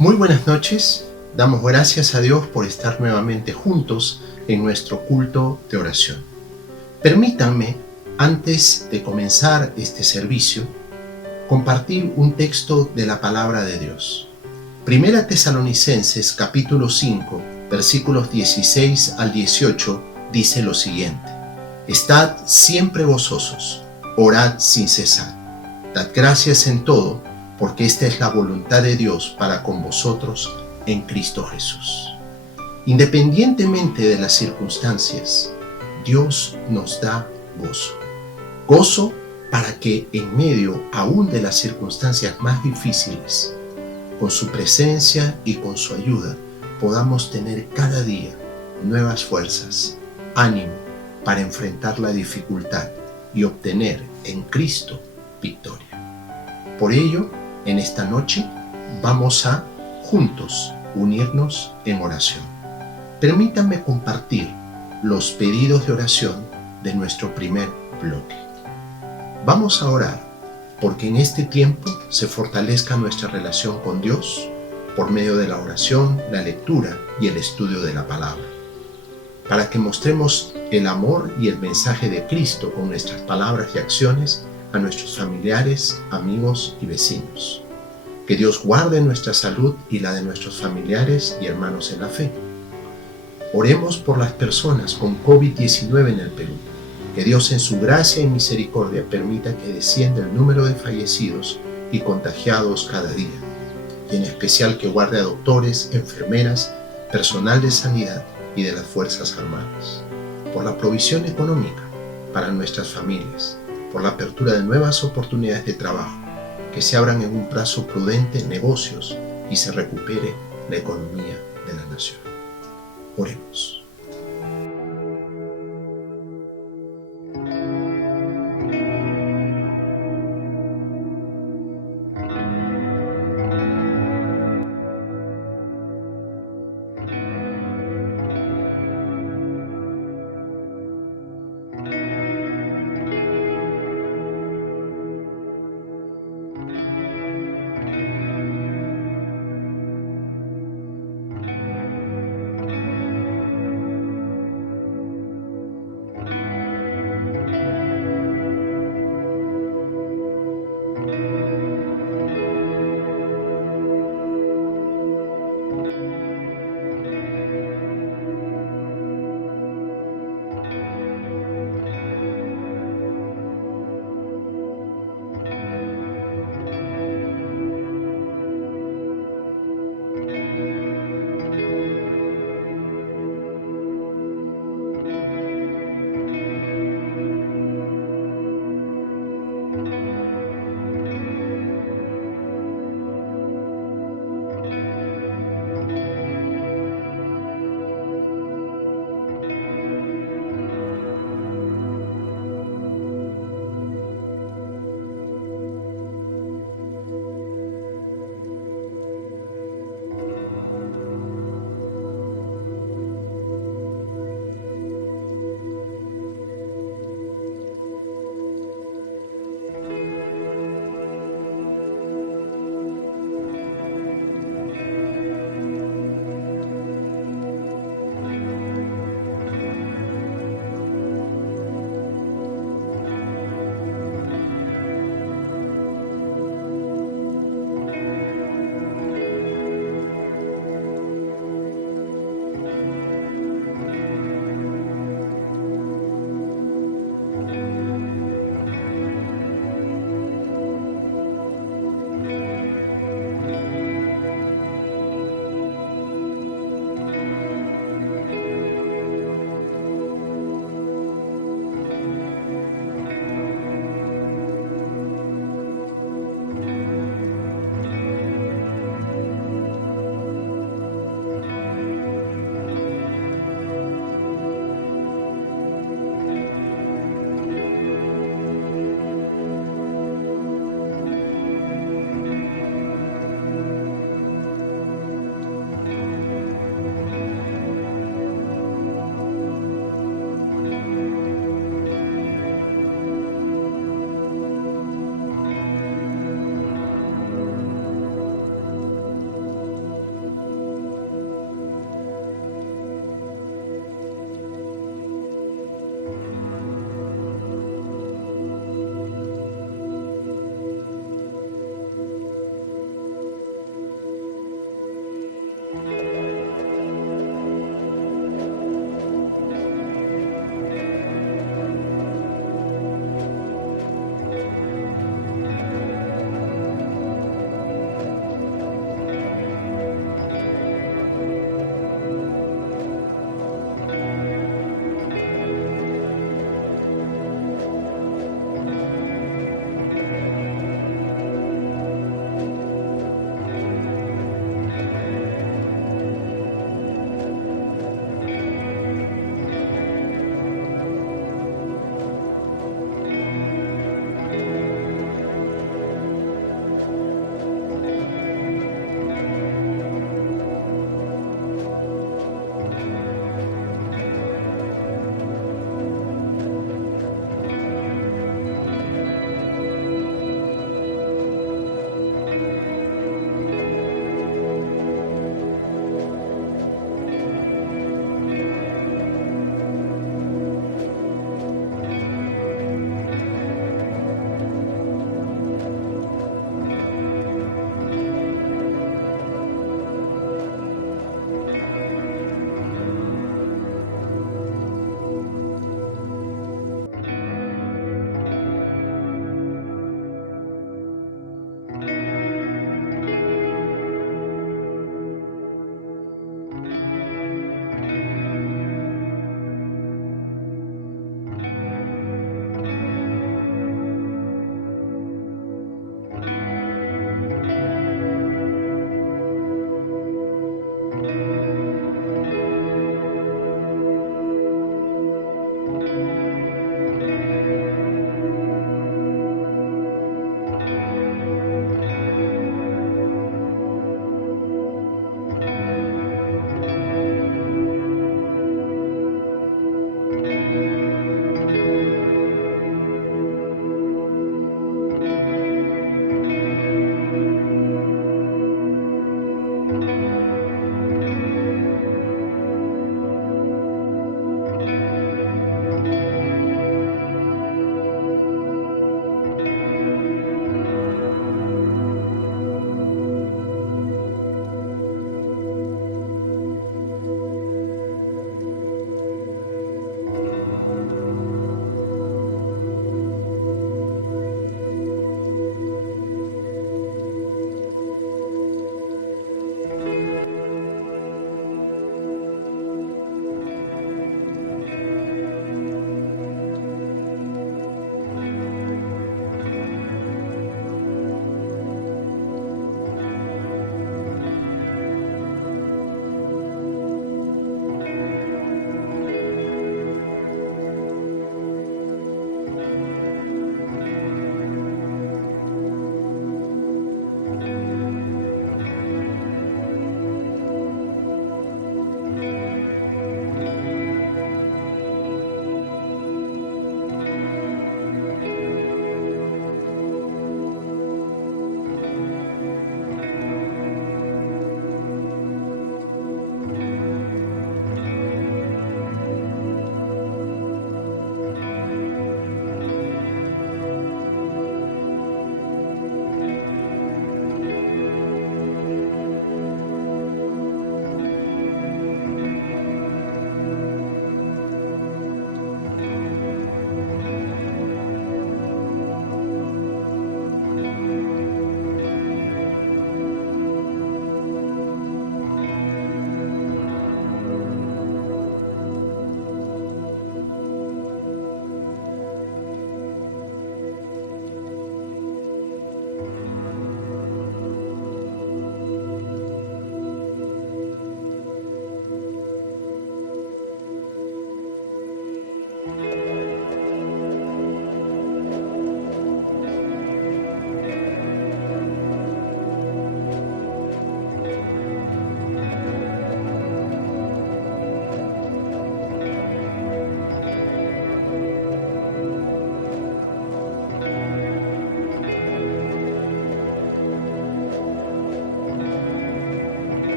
Muy buenas noches, damos gracias a Dios por estar nuevamente juntos en nuestro culto de oración. Permítanme, antes de comenzar este servicio, compartir un texto de la palabra de Dios. Primera Tesalonicenses capítulo 5, versículos 16 al 18 dice lo siguiente: Estad siempre gozosos, orad sin cesar, dad gracias en todo, porque esta es la voluntad de Dios para con vosotros en Cristo Jesús. Independientemente de las circunstancias, Dios nos da gozo. Gozo para que en medio aún de las circunstancias más difíciles, con su presencia y con su ayuda, podamos tener cada día nuevas fuerzas, ánimo para enfrentar la dificultad y obtener en Cristo victoria. Por ello, en esta noche vamos a juntos unirnos en oración. Permítanme compartir los pedidos de oración de nuestro primer bloque. Vamos a orar porque en este tiempo se fortalezca nuestra relación con Dios por medio de la oración, la lectura y el estudio de la palabra, para que mostremos el amor y el mensaje de Cristo con nuestras palabras y acciones a nuestros familiares, amigos y vecinos. Que Dios guarde nuestra salud y la de nuestros familiares y hermanos en la fe. Oremos por las personas con COVID-19 en el Perú. Que Dios en su gracia y misericordia permita que descienda el número de fallecidos y contagiados cada día. Y en especial que guarde a doctores, enfermeras, personal de sanidad y de las Fuerzas Armadas. Por la provisión económica para nuestras familias. Por la apertura de nuevas oportunidades de trabajo, que se abran en un plazo prudente negocios y se recupere la economía de la nación. Oremos.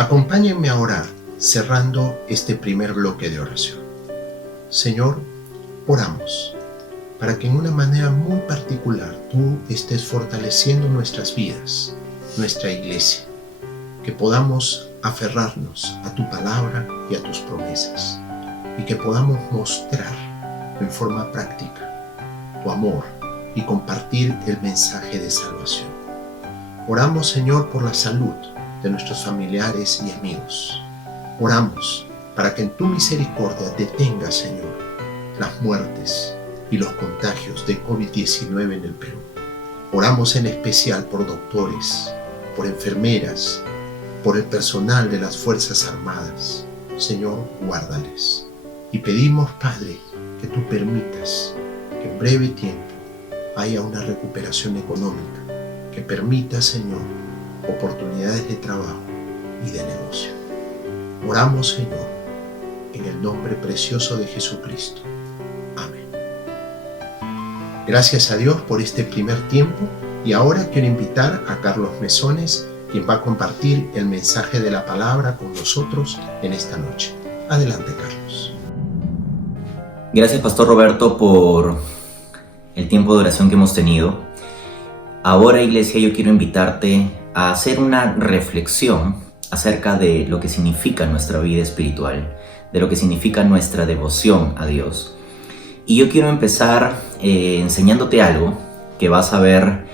Acompáñenme a orar cerrando este primer bloque de oración. Señor, oramos para que en una manera muy particular tú estés fortaleciendo nuestras vidas, nuestra iglesia, que podamos aferrarnos a tu palabra y a tus promesas y que podamos mostrar en forma práctica tu amor y compartir el mensaje de salvación. Oramos, Señor, por la salud de nuestros familiares y amigos. Oramos para que en tu misericordia detengas, Señor, las muertes y los contagios de COVID-19 en el Perú. Oramos en especial por doctores, por enfermeras, por el personal de las Fuerzas Armadas. Señor, guárdales. Y pedimos, Padre, que tú permitas que en breve tiempo haya una recuperación económica, que permita, Señor, oportunidades de trabajo y de negocio. Oramos, Señor, en el nombre precioso de Jesucristo. Amén. Gracias a Dios por este primer tiempo y ahora quiero invitar a Carlos Mesones, quien va a compartir el mensaje de la palabra con nosotros en esta noche. Adelante, Carlos. Gracias, Pastor Roberto, por el tiempo de oración que hemos tenido. Ahora, iglesia, yo quiero invitarte a hacer una reflexión acerca de lo que significa nuestra vida espiritual, de lo que significa nuestra devoción a Dios. Y yo quiero empezar enseñándote algo que vas a ver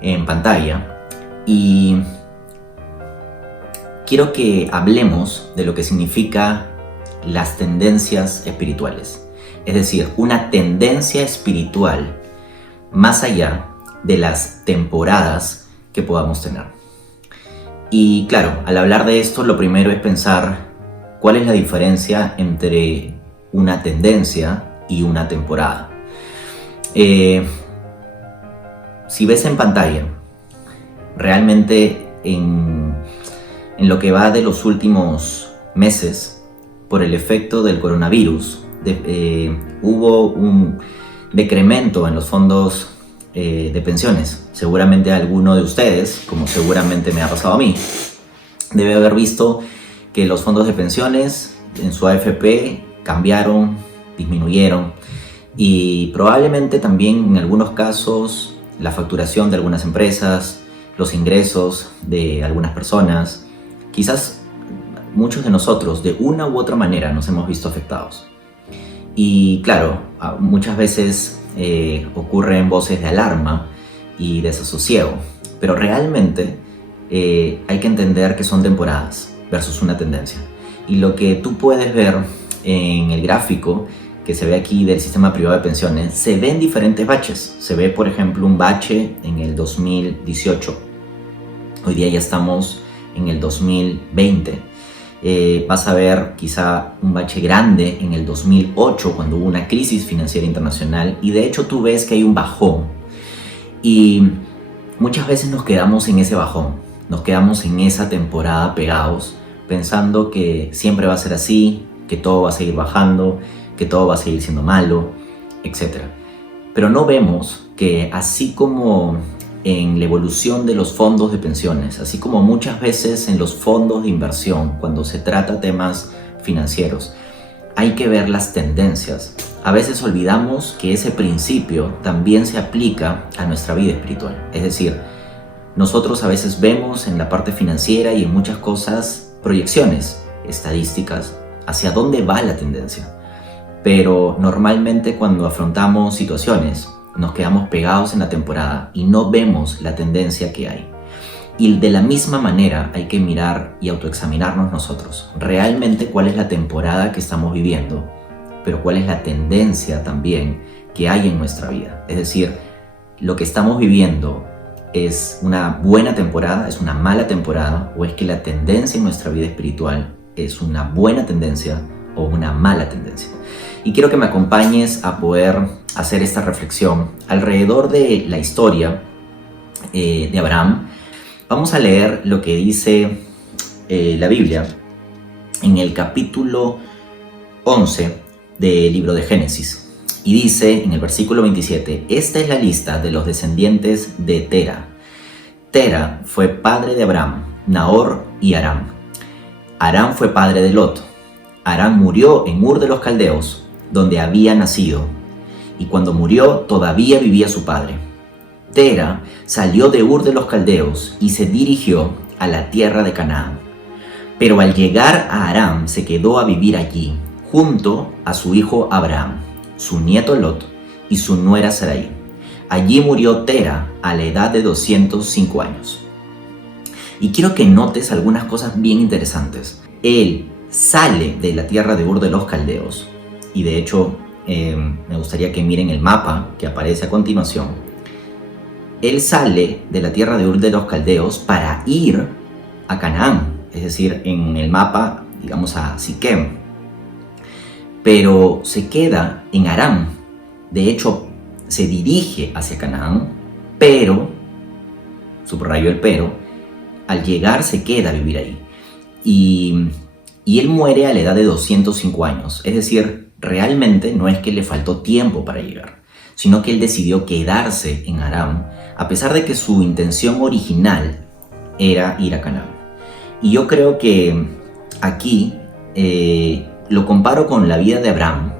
en pantalla y quiero que hablemos de lo que significa las tendencias espirituales. Es decir, una tendencia espiritual más allá de las temporadas que podamos tener. Y claro, al hablar de esto, lo primero es pensar cuál es la diferencia entre una tendencia y una temporada. Si ves en pantalla, realmente en lo que va de los últimos meses, por el efecto del coronavirus, hubo un decremento en los fondos de pensiones. Seguramente alguno de ustedes, como seguramente me ha pasado a mí, debe haber visto que los fondos de pensiones en su AFP cambiaron, disminuyeron y probablemente también en algunos casos la facturación de algunas empresas, los ingresos de algunas personas, quizás muchos de nosotros de una u otra manera nos hemos visto afectados. Y claro, muchas veces ocurren voces de alarma y desasosiego, pero realmente hay que entender que son temporadas versus una tendencia. Y lo que tú puedes ver en el gráfico que se ve aquí del sistema privado de pensiones, se ven diferentes baches. Se ve, por ejemplo, un bache en el 2018. Hoy día ya estamos en el 2020. Vas a ver quizá un bache grande en el 2008 cuando hubo una crisis financiera internacional y de hecho tú ves que hay un bajón y muchas veces nos quedamos en ese bajón, nos quedamos en esa temporada pegados pensando que siempre va a ser así, que todo va a seguir bajando, que todo va a seguir siendo malo, etc. Pero no vemos que así como en la evolución de los fondos de pensiones, así como muchas veces en los fondos de inversión, cuando se trata temas financieros, hay que ver las tendencias. A veces olvidamos que ese principio también se aplica a nuestra vida espiritual. Es decir, nosotros a veces vemos en la parte financiera y en muchas cosas proyecciones, estadísticas, hacia dónde va la tendencia. Pero normalmente cuando afrontamos situaciones, nos quedamos pegados en la temporada y no vemos la tendencia que hay. Y de la misma manera hay que mirar y autoexaminarnos nosotros. Realmente cuál es la temporada que estamos viviendo, pero cuál es la tendencia también que hay en nuestra vida. Es decir, lo que estamos viviendo es una buena temporada, es una mala temporada, o es que la tendencia en nuestra vida espiritual es una buena tendencia o una mala tendencia. Y quiero que me acompañes a poder hacer esta reflexión alrededor de la historia de Abraham. Vamos a leer lo que dice la Biblia en el capítulo 11 del libro de Génesis. Y dice en el versículo 27, esta es la lista de los descendientes de Tera. Tera fue padre de Abraham, Nahor y Aram. Aram fue padre de Lot. Aram murió en Ur de los Caldeos, donde había nacido, y cuando murió todavía vivía su padre. Tera salió de Ur de los Caldeos y se dirigió a la tierra de Canaán. Pero al llegar a Aram se quedó a vivir allí, junto a su hijo Abraham, su nieto Lot y su nuera Sarai. Allí murió Tera a la edad de 205 años. Y quiero que notes algunas cosas bien interesantes. Él sale de la tierra de Ur de los Caldeos, y de hecho me gustaría que miren el mapa que aparece a continuación. Él sale de la tierra de Ur de los Caldeos para ir a Canaán, es decir, en el mapa, digamos, a Siquem, pero se queda en Aram. De hecho, se dirige hacia Canaán, pero, subrayo el pero, al llegar se queda a vivir ahí. Y él muere a la edad de 205 años, es decir, realmente no es que le faltó tiempo para llegar, sino que él decidió quedarse en Aram, a pesar de que su intención original era ir a Canaán. Y yo creo que aquí lo comparo con la vida de Abraham,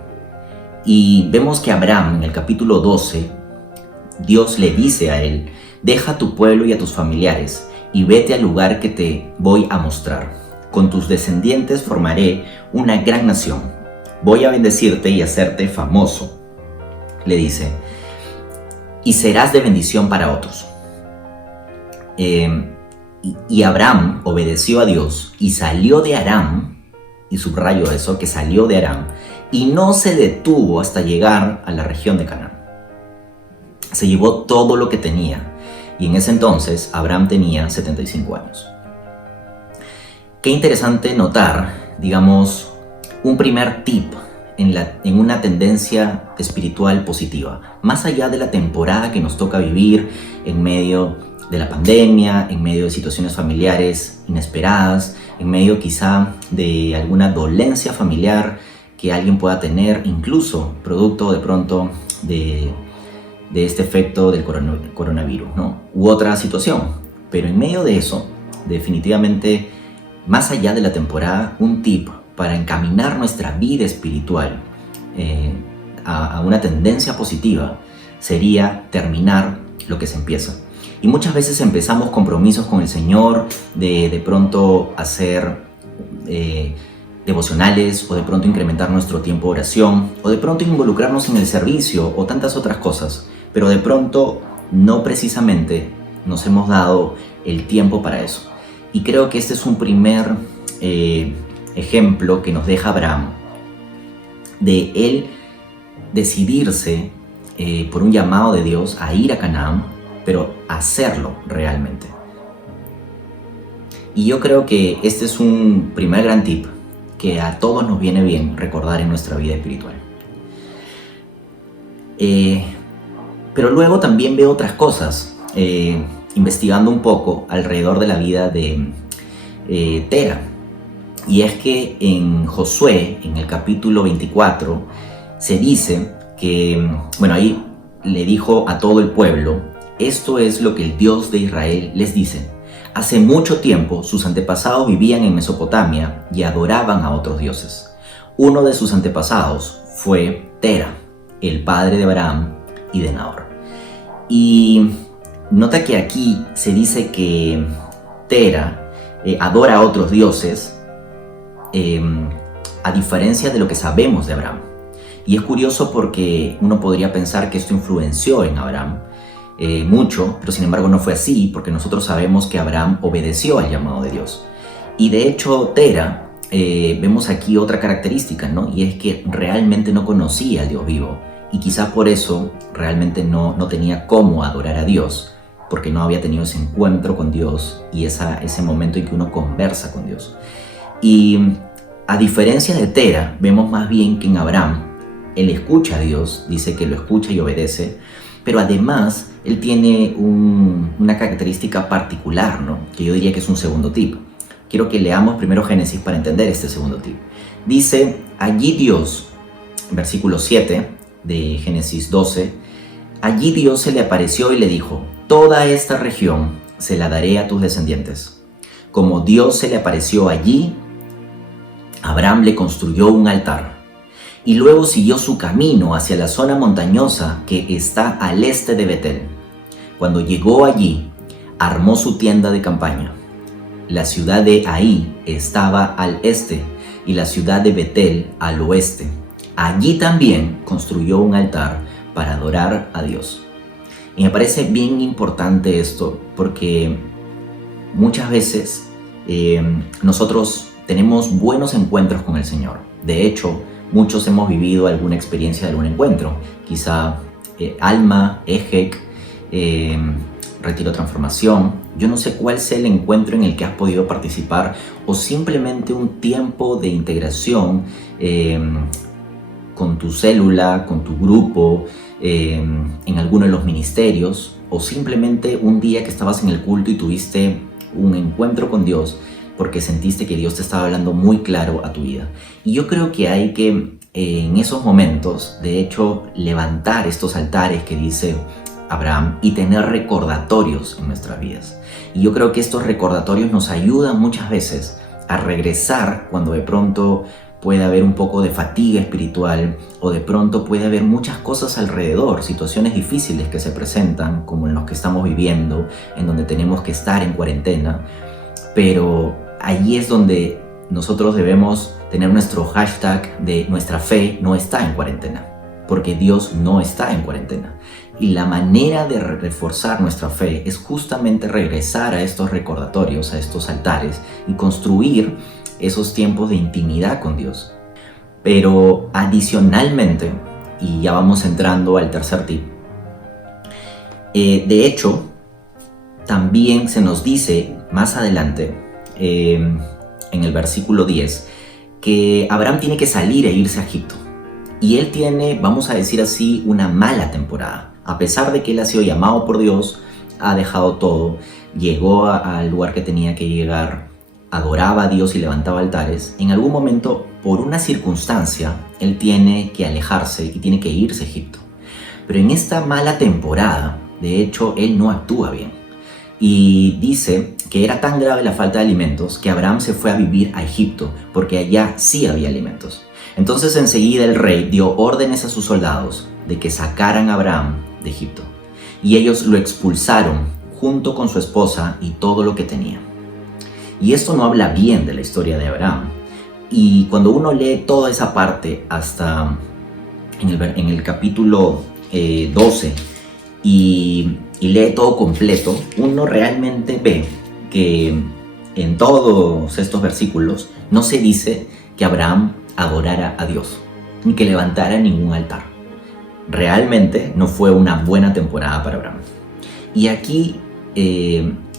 y vemos que Abraham, en el capítulo 12, Dios le dice a él: deja a tu pueblo y a tus familiares y vete al lugar que te voy a mostrar. Con tus descendientes formaré una gran nación. Voy a bendecirte y hacerte famoso, le dice, y serás de bendición para otros. Y Abraham obedeció a Dios y salió de Aram, y subrayo eso, que salió de Aram, y no se detuvo hasta llegar a la región de Canaán. Se llevó todo lo que tenía, y en ese entonces Abraham tenía 75 años. Qué interesante notar, digamos, un primer tip en una tendencia espiritual positiva, más allá de la temporada que nos toca vivir en medio de la pandemia, en medio de situaciones familiares inesperadas, en medio quizá de alguna dolencia familiar que alguien pueda tener, incluso producto de pronto de este efecto del coronavirus, ¿no? U otra situación. Pero en medio de eso, definitivamente, más allá de la temporada, un tip para encaminar nuestra vida espiritual a una tendencia positiva sería terminar lo que se empieza. Y muchas veces empezamos compromisos con el Señor, de pronto hacer devocionales, o de pronto incrementar nuestro tiempo de oración, o de pronto involucrarnos en el servicio, o tantas otras cosas, pero de pronto no precisamente nos hemos dado el tiempo para eso. Y creo que este es un primer ejemplo que nos deja Abraham, de él decidirse por un llamado de Dios a ir a Canaán, pero hacerlo realmente. Y yo creo que este es un primer gran tip que a todos nos viene bien recordar en nuestra vida espiritual. Pero luego también veo otras cosas, investigando un poco alrededor de la vida de Tera. Y es que en Josué, en el capítulo 24, se dice que, bueno, ahí le dijo a todo el pueblo: esto es lo que el Dios de Israel les dice. Hace mucho tiempo sus antepasados vivían en Mesopotamia y adoraban a otros dioses. Uno de sus antepasados fue Tera, el padre de Abraham y de Nahor. Y nota que aquí se dice que Tera adora a otros dioses, a diferencia de lo que sabemos de Abraham. Y es curioso porque uno podría pensar que esto influenció en Abraham mucho, pero sin embargo no fue así, porque nosotros sabemos que Abraham obedeció al llamado de Dios. Y de hecho Tera, vemos aquí otra característica, ¿no? Y es que realmente no conocía al Dios vivo, y quizá por eso realmente no tenía cómo adorar a Dios, porque no había tenido ese encuentro con Dios y ese momento en que uno conversa con Dios. Y a diferencia de Tera, vemos más bien que en Abraham, él escucha a Dios, dice que lo escucha y obedece, pero además él tiene una característica particular, ¿no? Que yo diría que es un segundo tip. Quiero que leamos primero Génesis para entender este segundo tip. Dice: allí Dios, versículo 7 de Génesis 12, allí Dios se le apareció y le dijo: toda esta región se la daré a tus descendientes. Como Dios se le apareció allí, Abraham le construyó un altar y luego siguió su camino hacia la zona montañosa que está al este de Betel. Cuando llegó allí, armó su tienda de campaña. La ciudad de Ahí estaba al este y la ciudad de Betel al oeste. Allí también construyó un altar para adorar a Dios. Y me parece bien importante esto porque muchas veces nosotros tenemos buenos encuentros con el Señor. De hecho, muchos hemos vivido alguna experiencia de algún encuentro. Quizá Alma, Ejec, Retiro Transformación. Yo no sé cuál sea el encuentro en el que has podido participar o simplemente un tiempo de integración con tu célula, con tu grupo, en alguno de los ministerios, o simplemente un día que estabas en el culto y tuviste un encuentro con Dios porque sentiste que Dios te estaba hablando muy claro a tu vida. Y yo creo que hay que en esos momentos, de hecho, levantar estos altares que dice Abraham y tener recordatorios en nuestras vidas. Y yo creo que estos recordatorios nos ayudan muchas veces a regresar cuando de pronto puede haber un poco de fatiga espiritual o de pronto puede haber muchas cosas alrededor, situaciones difíciles que se presentan como en los que estamos viviendo, en donde tenemos que estar en cuarentena, pero allí es donde nosotros debemos tener nuestro hashtag de nuestra fe no está en cuarentena, porque Dios no está en cuarentena. Y la manera de reforzar nuestra fe es justamente regresar a estos recordatorios, a estos altares y construir esos tiempos de intimidad con Dios. Pero adicionalmente, y ya vamos entrando al tercer tip, de hecho, también se nos dice más adelante, en el versículo 10, que Abraham tiene que salir e irse a Egipto. Y él tiene, vamos a decir así, una mala temporada. A pesar de que él ha sido llamado por Dios, ha dejado todo, llegó al lugar que tenía que llegar, adoraba a Dios y levantaba altares, en algún momento, por una circunstancia, él tiene que alejarse y tiene que irse a Egipto. Pero en esta mala temporada, de hecho, él no actúa bien. Y dice que era tan grave la falta de alimentos que Abraham se fue a vivir a Egipto, porque allá sí había alimentos. Entonces enseguida el rey dio órdenes a sus soldados de que sacaran a Abraham de Egipto. Y ellos lo expulsaron junto con su esposa y todo lo que tenía. Y esto no habla bien de la historia de Abraham. Y cuando uno lee toda esa parte hasta en el capítulo 12 y lee todo completo, uno realmente ve que en todos estos versículos no se dice que Abraham adorara a Dios, ni que levantara ningún altar. Realmente no fue una buena temporada para Abraham. Y aquí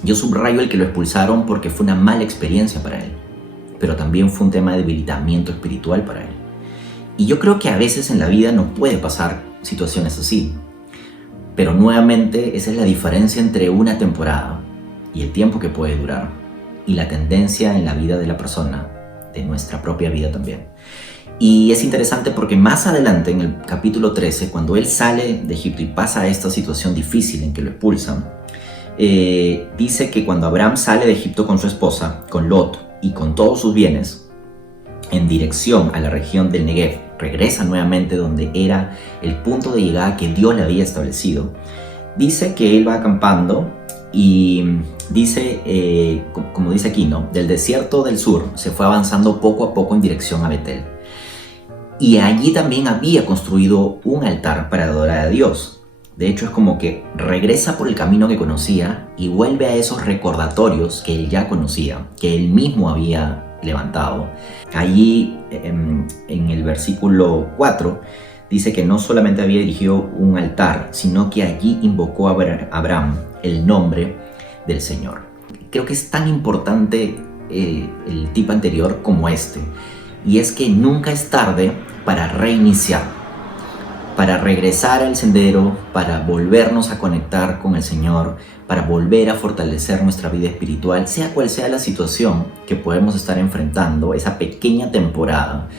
yo subrayo el que lo expulsaron porque fue una mala experiencia para él, pero también fue un tema de debilitamiento espiritual para él. Y yo creo que a veces en la vida nos puede pasar situaciones así, pero nuevamente esa es la diferencia entre una temporada y el tiempo que puede durar, y la tendencia en la vida de la persona, de nuestra propia vida también. Y es interesante porque más adelante en el capítulo 13, cuando él sale de Egipto y pasa a esta situación difícil en que lo expulsan, dice que cuando Abraham sale de Egipto con su esposa, con Lot y con todos sus bienes, en dirección a la región del Negev, regresa nuevamente donde era el punto de llegada que Dios le había establecido. Dice que él va acampando y dice, como dice aquí, ¿no? Del desierto del sur se fue avanzando poco a poco en dirección a Betel. Y allí también había construido un altar para adorar a Dios. De hecho, es como que regresa por el camino que conocía y vuelve a esos recordatorios que él ya conocía, que él mismo había levantado. Allí, en el versículo 4, dice que no solamente había dirigido un altar, sino que allí invocó a Abraham el nombre del Señor. Creo que es tan importante el tip anterior como este, y es que nunca es tarde para reiniciar, para regresar al sendero, para volvernos a conectar con el Señor, para volver a fortalecer nuestra vida espiritual, sea cual sea la situación que podemos estar enfrentando, esa pequeña temporada,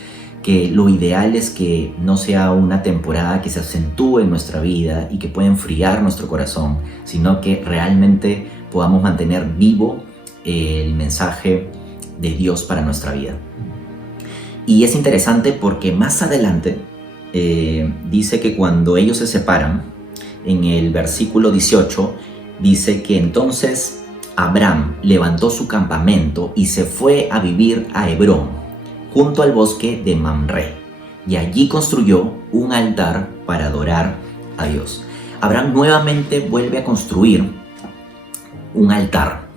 que lo ideal es que no sea una temporada que se acentúe en nuestra vida y que pueda enfriar nuestro corazón, sino que realmente podamos mantener vivo el mensaje de Dios para nuestra vida. Y es interesante porque más adelante dice que cuando ellos se separan, en el versículo 18, dice que entonces Abraham levantó su campamento y se fue a vivir a Hebrón, junto al bosque de Mamre, y allí construyó un altar para adorar a Dios. Abraham nuevamente vuelve a construir un altar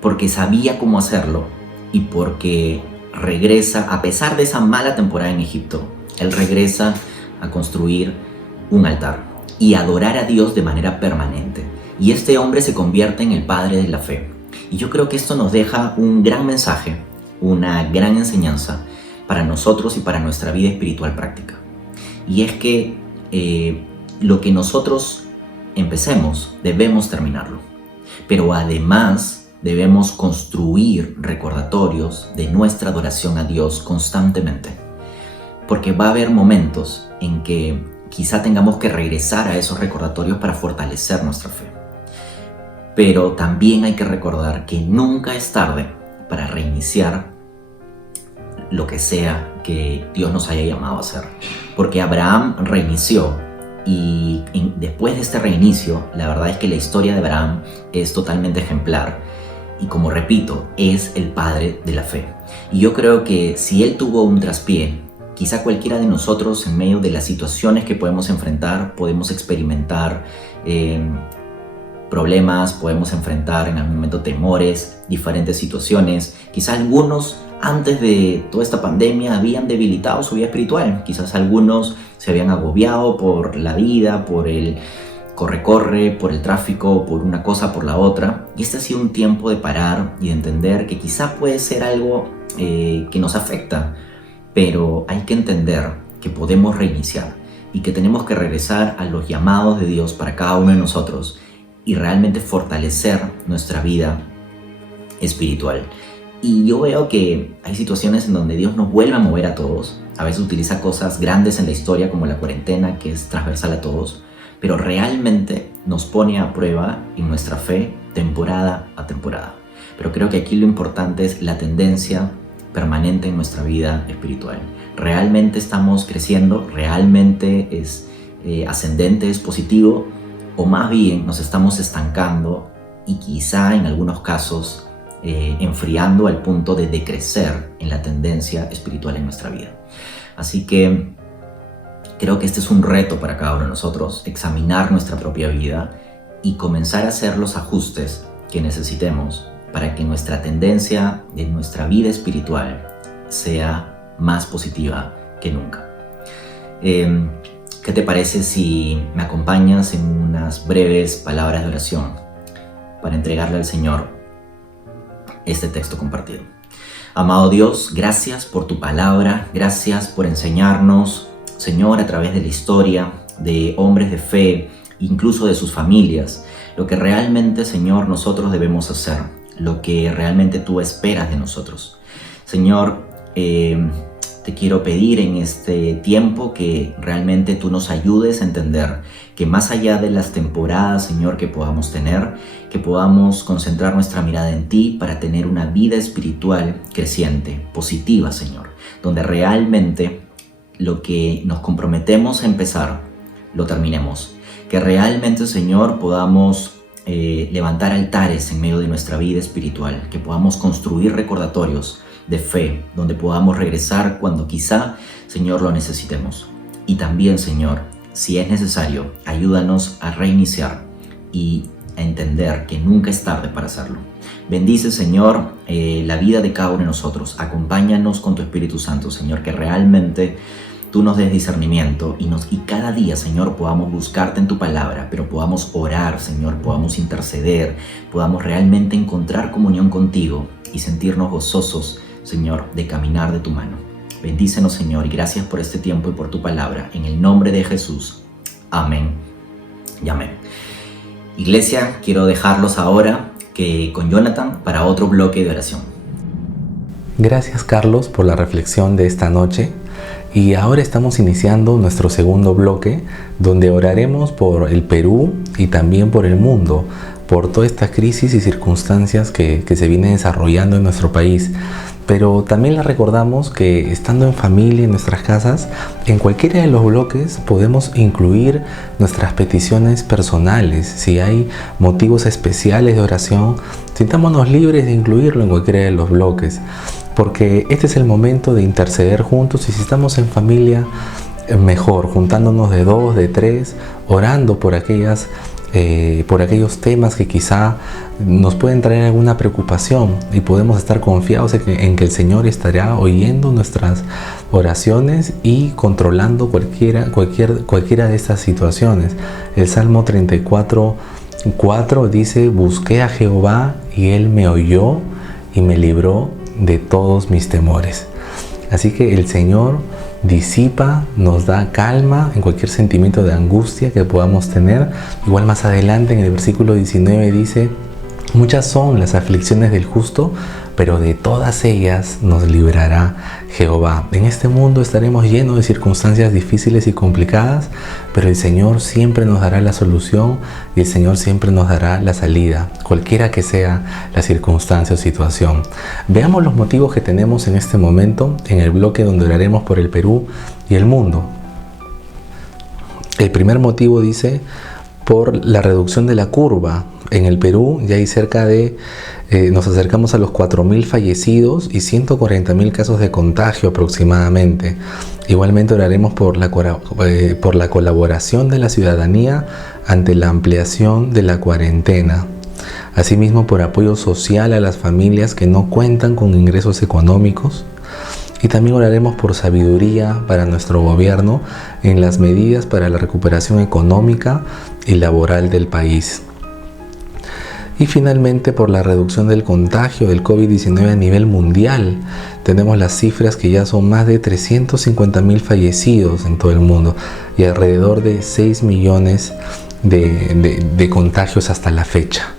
porque sabía cómo hacerlo y porque regresa, a pesar de esa mala temporada en Egipto, él regresa a construir un altar y adorar a Dios de manera permanente. Y este hombre se convierte en el padre de la fe. Y yo creo que esto nos deja un gran mensaje, una gran enseñanza para nosotros y para nuestra vida espiritual práctica. Y es que lo que nosotros empecemos, debemos terminarlo. Pero además debemos construir recordatorios de nuestra adoración a Dios constantemente. Porque va a haber momentos en que quizá tengamos que regresar a esos recordatorios para fortalecer nuestra fe. Pero también hay que recordar que nunca es tarde para reiniciar lo que sea que Dios nos haya llamado a hacer. Porque Abraham reinició y después de este reinicio, la verdad es que la historia de Abraham es totalmente ejemplar. Y como repito, es el padre de la fe. Y yo creo que si él tuvo un traspié, quizá cualquiera de nosotros en medio de las situaciones que podemos enfrentar, podemos experimentar problemas, podemos enfrentar en algún momento temores, diferentes situaciones. Quizá algunos antes de toda esta pandemia habían debilitado su vida espiritual. Quizás algunos se habían agobiado por la vida, por el corre, por el tráfico, por una cosa, por la otra. Y este ha sido un tiempo de parar y de entender que quizá puede ser algo que nos afecta, pero hay que entender que podemos reiniciar y que tenemos que regresar a los llamados de Dios para cada uno de nosotros y realmente fortalecer nuestra vida espiritual. Y yo veo que hay situaciones en donde Dios nos vuelve a mover a todos. A veces utiliza cosas grandes en la historia como la cuarentena, que es transversal a todos, pero realmente nos pone a prueba en nuestra fe temporada a temporada. Pero creo que aquí lo importante es la tendencia permanente en nuestra vida espiritual. ¿Realmente estamos creciendo? ¿Realmente es ascendente, es positivo? ¿O más bien nos estamos estancando y quizá en algunos casos enfriando al punto de decrecer en la tendencia espiritual en nuestra vida? Así que creo que este es un reto para cada uno de nosotros, examinar nuestra propia vida y comenzar a hacer los ajustes que necesitemos para que nuestra tendencia de nuestra vida espiritual sea más positiva que nunca. ¿Qué te parece si me acompañas en unas breves palabras de oración para entregarle al Señor este texto compartido? Amado Dios, gracias por tu palabra, gracias por enseñarnos, Señor, a través de la historia de hombres de fe, incluso de sus familias, lo que realmente, Señor, nosotros debemos hacer, lo que realmente tú esperas de nosotros. Señor, te quiero pedir en este tiempo que realmente tú nos ayudes a entender que más allá de las temporadas, Señor, que podamos tener, que podamos concentrar nuestra mirada en ti para tener una vida espiritual creciente, positiva, Señor, donde realmente lo que nos comprometemos a empezar, lo terminemos. Que realmente, Señor, podamos levantar altares en medio de nuestra vida espiritual, que podamos construir recordatorios de fe, donde podamos regresar cuando quizá, Señor, lo necesitemos. Y también, Señor, si es necesario, ayúdanos a reiniciar y a entender que nunca es tarde para hacerlo. Bendice, Señor, la vida de cada uno de nosotros. Acompáñanos con tu Espíritu Santo, Señor, que realmente tú nos des discernimiento y cada día, Señor, podamos buscarte en tu palabra, pero podamos orar, Señor, podamos interceder, podamos realmente encontrar comunión contigo y sentirnos gozosos, Señor, de caminar de tu mano. Bendícenos, Señor, y gracias por este tiempo y por tu palabra. En el nombre de Jesús. Amén y amén. Iglesia, quiero dejarlos ahora con Jonathan para otro bloque de oración. Gracias, Carlos, por la reflexión de esta noche. Y ahora estamos iniciando nuestro segundo bloque, donde oraremos por el Perú y también por el mundo, por toda esta crisis y circunstancias que se vienen desarrollando en nuestro país. Pero también les recordamos que estando en familia, en nuestras casas, en cualquiera de los bloques podemos incluir nuestras peticiones personales. Si hay motivos especiales de oración, sintámonos libres de incluirlo en cualquiera de los bloques, porque este es el momento de interceder juntos, y si estamos en familia, mejor, juntándonos de 2, de 3, orando por aquellos temas que quizá nos pueden traer alguna preocupación, y podemos estar confiados en que el Señor estará oyendo nuestras oraciones y controlando cualquiera de estas situaciones. El Salmo 34:4 dice: busqué a Jehová y Él me oyó y me libró de todos mis temores. Así que el Señor disipa, nos da calma en cualquier sentimiento de angustia que podamos tener. Igual más adelante en el versículo 19 dice: muchas son las aflicciones del justo, pero de todas ellas nos librará Jehová. En este mundo estaremos llenos de circunstancias difíciles y complicadas, pero el Señor siempre nos dará la solución, y el Señor siempre nos dará la salida, cualquiera que sea la circunstancia o situación. Veamos los motivos que tenemos en este momento en el bloque donde oraremos por el Perú y el mundo. El primer motivo dice: por la reducción de la curva. En el Perú ya hay nos acercamos a los 4.000 fallecidos y 140.000 casos de contagio aproximadamente. Igualmente oraremos por la colaboración de la ciudadanía ante la ampliación de la cuarentena. Asimismo, por apoyo social a las familias que no cuentan con ingresos económicos. Y también oraremos por sabiduría para nuestro gobierno en las medidas para la recuperación económica y laboral del país. Y finalmente, por la reducción del contagio del COVID-19 a nivel mundial. Tenemos las cifras que ya son más de 350.000 fallecidos en todo el mundo y alrededor de 6 millones de contagios hasta la fecha.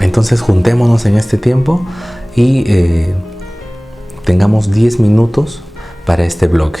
Entonces juntémonos en este tiempo y tengamos 10 minutos para este bloque.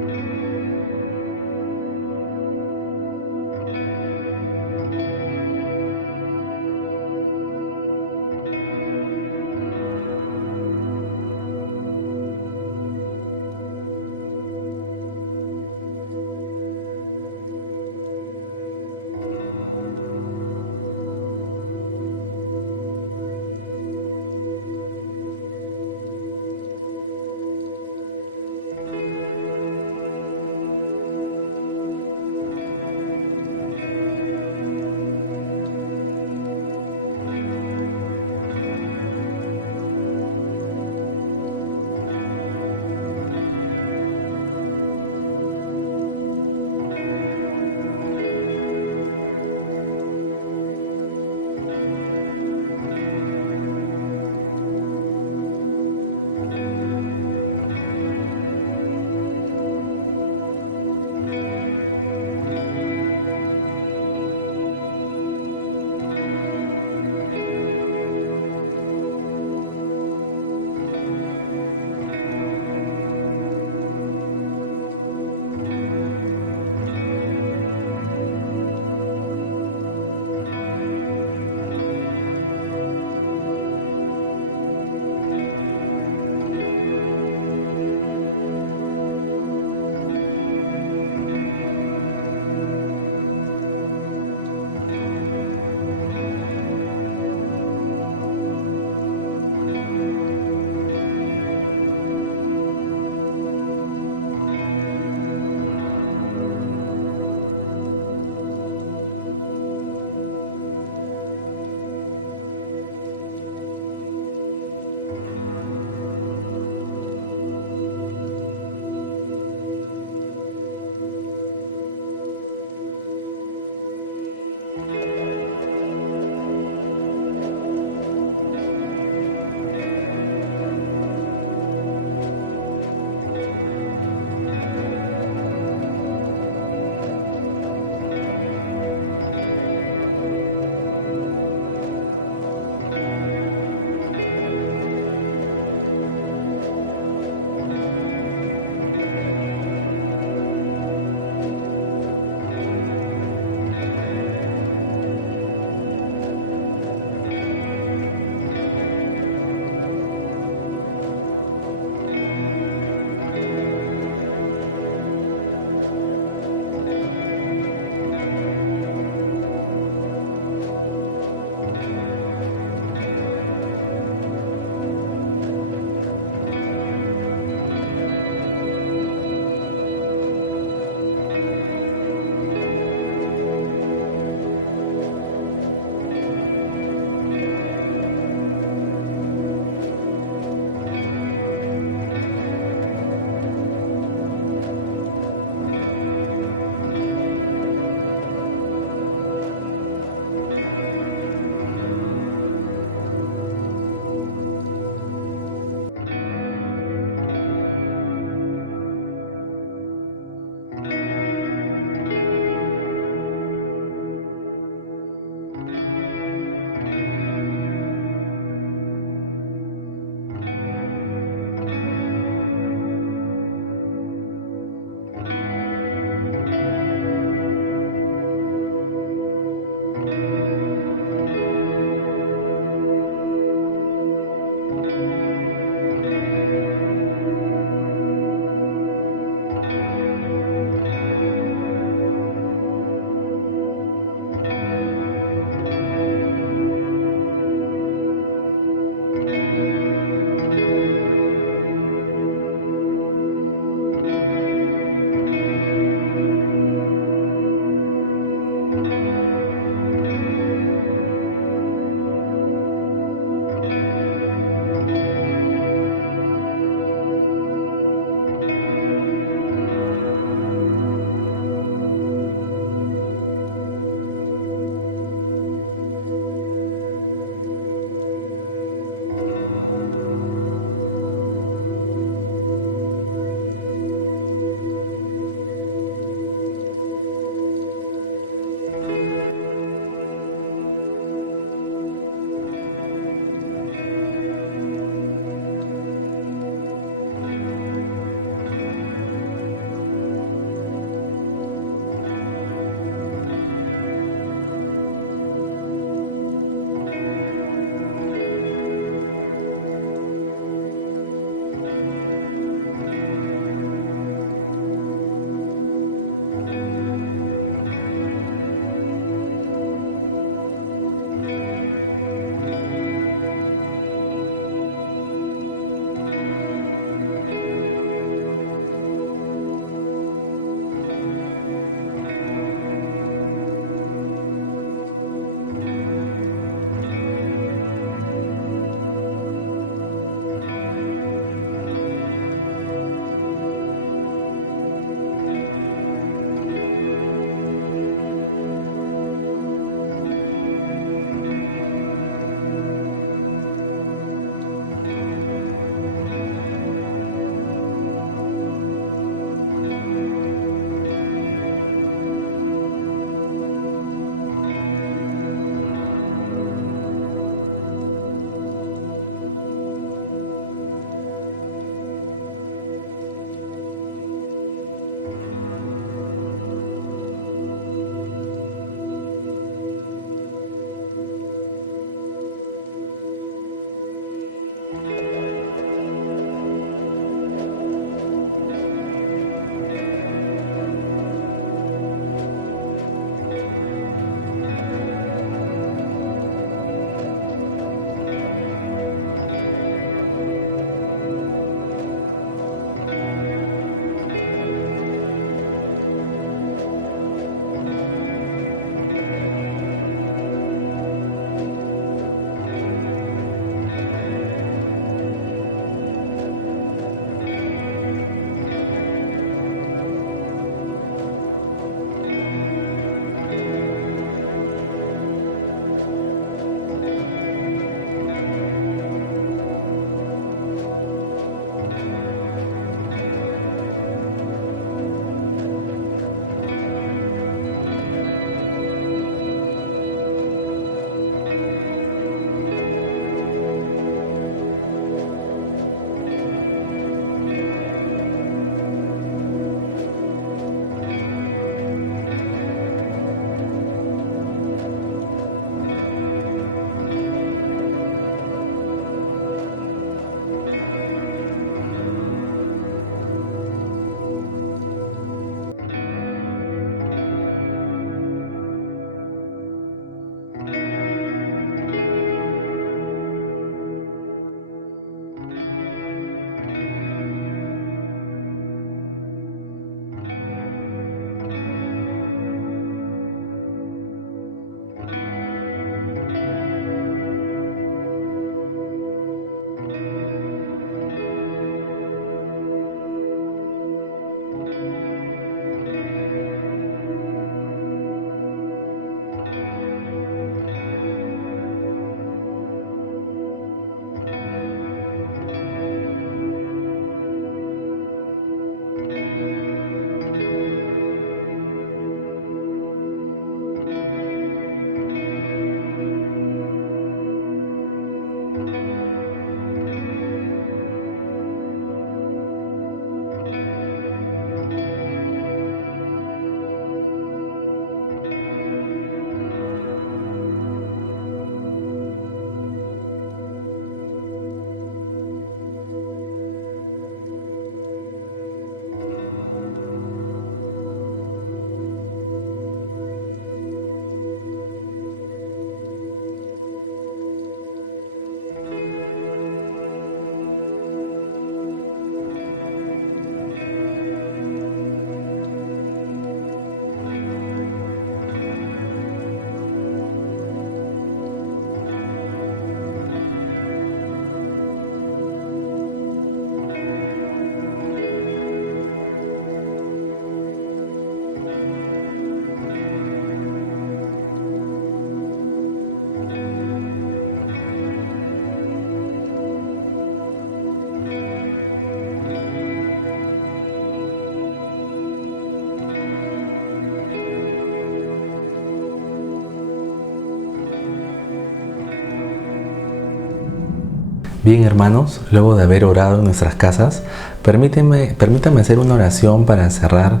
Bien, hermanos, luego de haber orado en nuestras casas, permítame hacer una oración para cerrar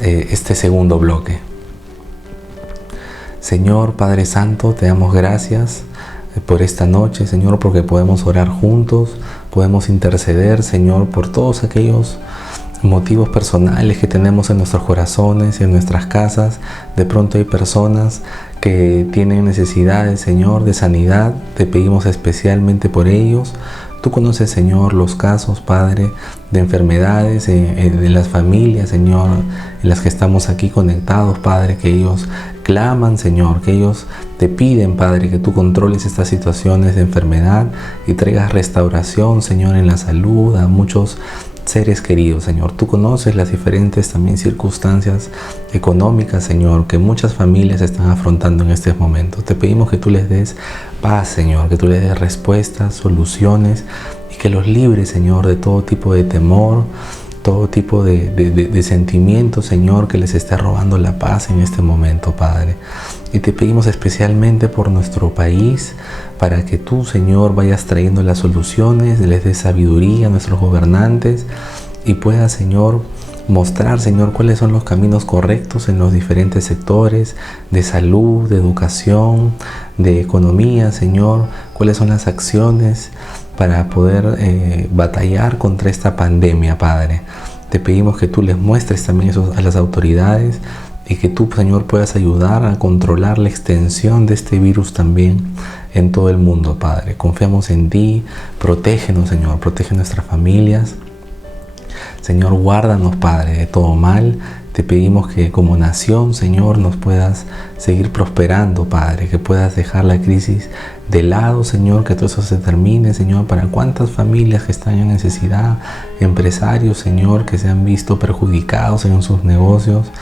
este segundo bloque. Señor Padre Santo, te damos gracias por esta noche, Señor, porque podemos orar juntos, podemos interceder, Señor, por todos aquellos motivos personales que tenemos en nuestros corazones y en nuestras casas. De pronto hay personas que tienen necesidades, Señor, de sanidad. Te pedimos especialmente por ellos. Tú conoces, Señor, los casos, Padre, de enfermedades de las familias, Señor, en las que estamos aquí conectados, Padre, que ellos claman, Señor, que ellos te piden, Padre, que tú controles estas situaciones de enfermedad y traigas restauración, Señor, en la salud a muchos seres queridos, Señor. Tú conoces las diferentes también circunstancias económicas, Señor, que muchas familias están afrontando en estos momentos. Te pedimos que tú les des paz, Señor, que tú les des respuestas, soluciones y que los libres, Señor, de todo tipo de temor, todo tipo de sentimientos, Señor, que les esté robando la paz en este momento, Padre. Y te pedimos especialmente por nuestro país, para que tú, Señor, vayas trayendo las soluciones, les des sabiduría a nuestros gobernantes y puedas, Señor, mostrar, Señor, cuáles son los caminos correctos en los diferentes sectores de salud, de educación, de economía, Señor, cuáles son las acciones para poder batallar contra esta pandemia, Padre. Te pedimos que tú les muestres también eso a las autoridades y que tú, Señor, puedas ayudar a controlar la extensión de este virus también en todo el mundo, Padre. Confiamos en ti, protégenos, Señor, protege nuestras familias. Señor, guárdanos, Padre, de todo mal. Te pedimos que como nación, Señor, nos puedas seguir prosperando, Padre, que puedas dejar la crisis de lado, Señor, que todo eso se termine, Señor, para cuántas familias que están en necesidad, empresarios, Señor, que se han visto perjudicados en sus negocios,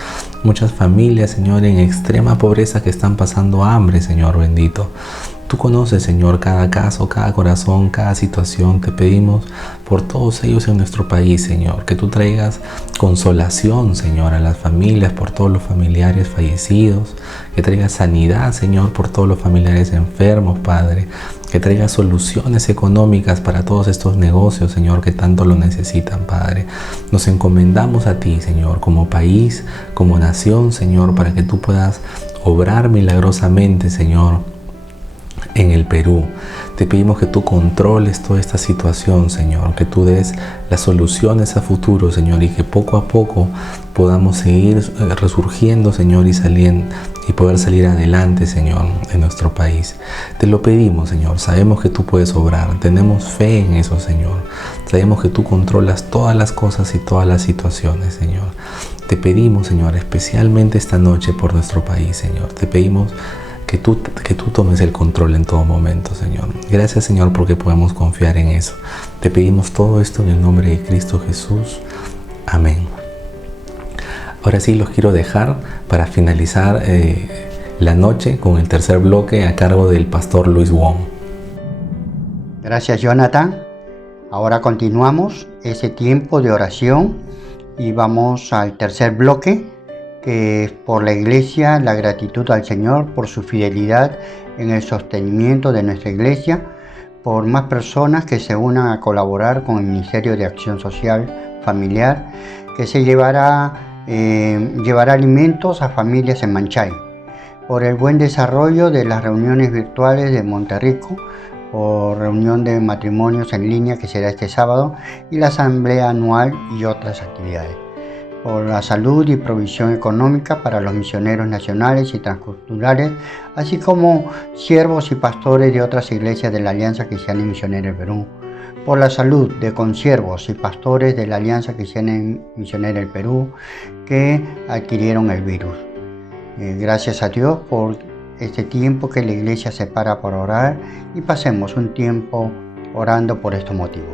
muchas familias, Señor, en extrema pobreza que están pasando hambre, Señor bendito. Tú conoces, Señor, cada caso, cada corazón, cada situación. Te pedimos por todos ellos en nuestro país, Señor, que tú traigas consolación, Señor, a las familias, por todos los familiares fallecidos, que traigas sanidad, Señor, por todos los familiares enfermos, Padre, que traigas soluciones económicas para todos estos negocios, Señor, que tanto lo necesitan, Padre. Nos encomendamos a ti, Señor, como país, como nación, Señor, para que tú puedas obrar milagrosamente, Señor, en el Perú. Te pedimos que tú controles toda esta situación, Señor, que tú des las soluciones a futuro, Señor, y que poco a poco podamos seguir resurgiendo, Señor, y poder salir adelante, Señor, en nuestro país. Te lo pedimos, Señor. Sabemos que tú puedes obrar. Tenemos fe en eso, Señor. Sabemos que tú controlas todas las cosas y todas las situaciones, Señor. Te pedimos, Señor, especialmente esta noche por nuestro país, Señor. Te pedimos que tú tomes el control en todo momento, Señor. Gracias, Señor, porque podemos confiar en eso. Te pedimos todo esto en el nombre de Cristo Jesús. Amén. Ahora sí los quiero dejar para finalizar la noche con el tercer bloque a cargo del pastor Luis Wong. Gracias, Jonathan. Ahora continuamos ese tiempo de oración y vamos al tercer bloque, que es por la iglesia, la gratitud al Señor por su fidelidad en el sostenimiento de nuestra iglesia, por más personas que se unan a colaborar con el Ministerio de Acción Social Familiar, que se llevará alimentos a familias en Manchay, por el buen desarrollo de las reuniones virtuales de Monterrico, por reunión de matrimonios en línea que será este sábado, y la asamblea anual y otras actividades, por la salud y provisión económica para los misioneros nacionales y transculturales, así como siervos y pastores de otras iglesias de la Alianza Cristiana y Misionera del Perú, por la salud de consiervos y pastores de la Alianza Cristiana y Misionera del Perú que adquirieron el virus. Gracias a Dios por este tiempo que la iglesia separa para orar, y pasemos un tiempo orando por estos motivos.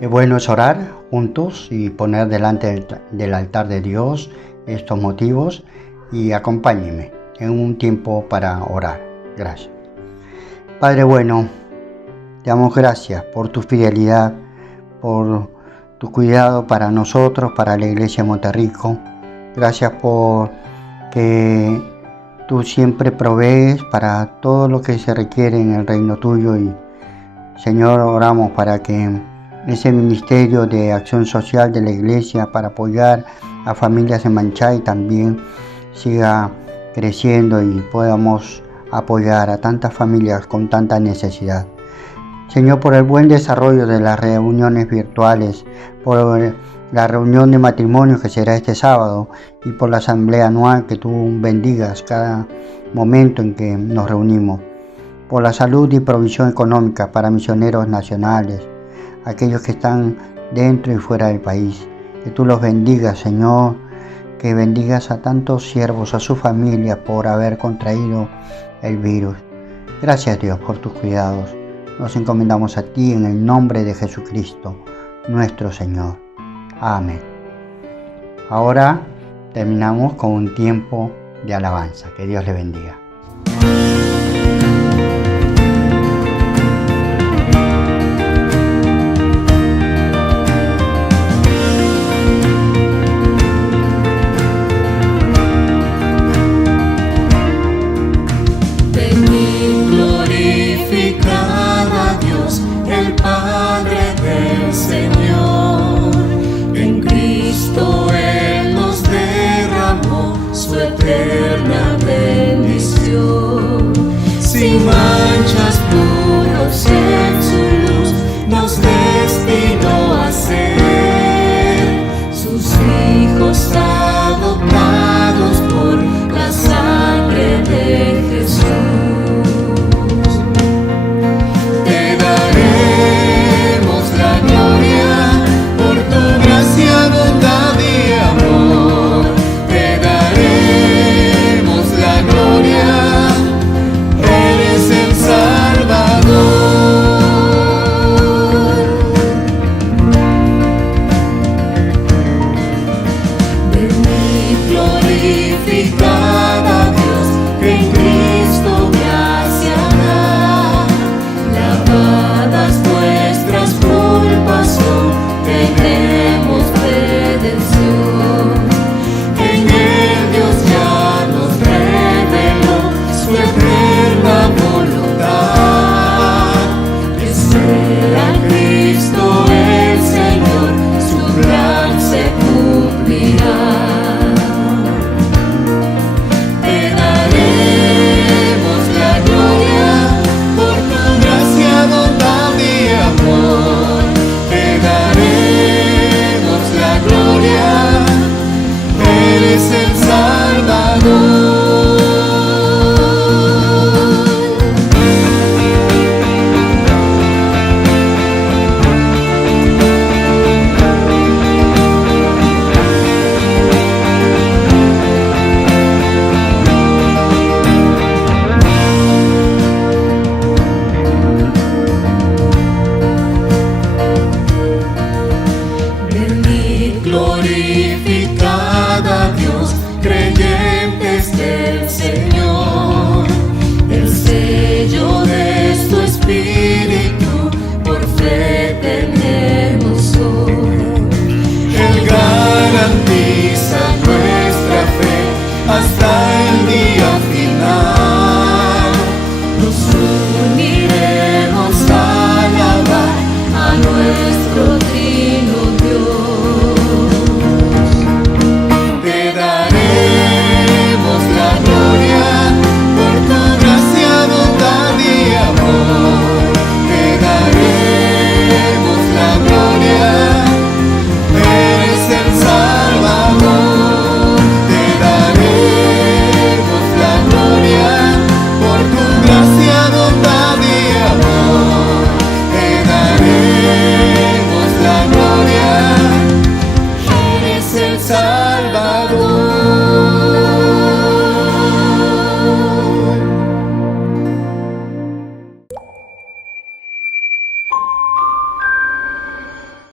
Qué bueno es orar juntos y poner delante del altar de Dios estos motivos, y acompáñenme en un tiempo para orar. Gracias. Padre bueno, te damos gracias por tu fidelidad, por tu cuidado para nosotros, para la Iglesia de Monterrico. Gracias por que tú siempre provees para todo lo que se requiere en el reino tuyo, y Señor, oramos para que ese ministerio de acción social de la Iglesia para apoyar a familias en Manchay también siga creciendo y podamos apoyar a tantas familias con tanta necesidad. Señor, por el buen desarrollo de las reuniones virtuales, por la reunión de matrimonios que será este sábado, y por la asamblea anual, que tú bendigas cada momento en que nos reunimos, por la salud y provisión económica para misioneros nacionales, aquellos que están dentro y fuera del país. Que tú los bendigas, Señor, que bendigas a tantos siervos, a su familia, por haber contraído el virus. Gracias, Dios, por tus cuidados. Nos encomendamos a ti en el nombre de Jesucristo, nuestro Señor. Amén. Ahora terminamos con un tiempo de alabanza. Que Dios le bendiga.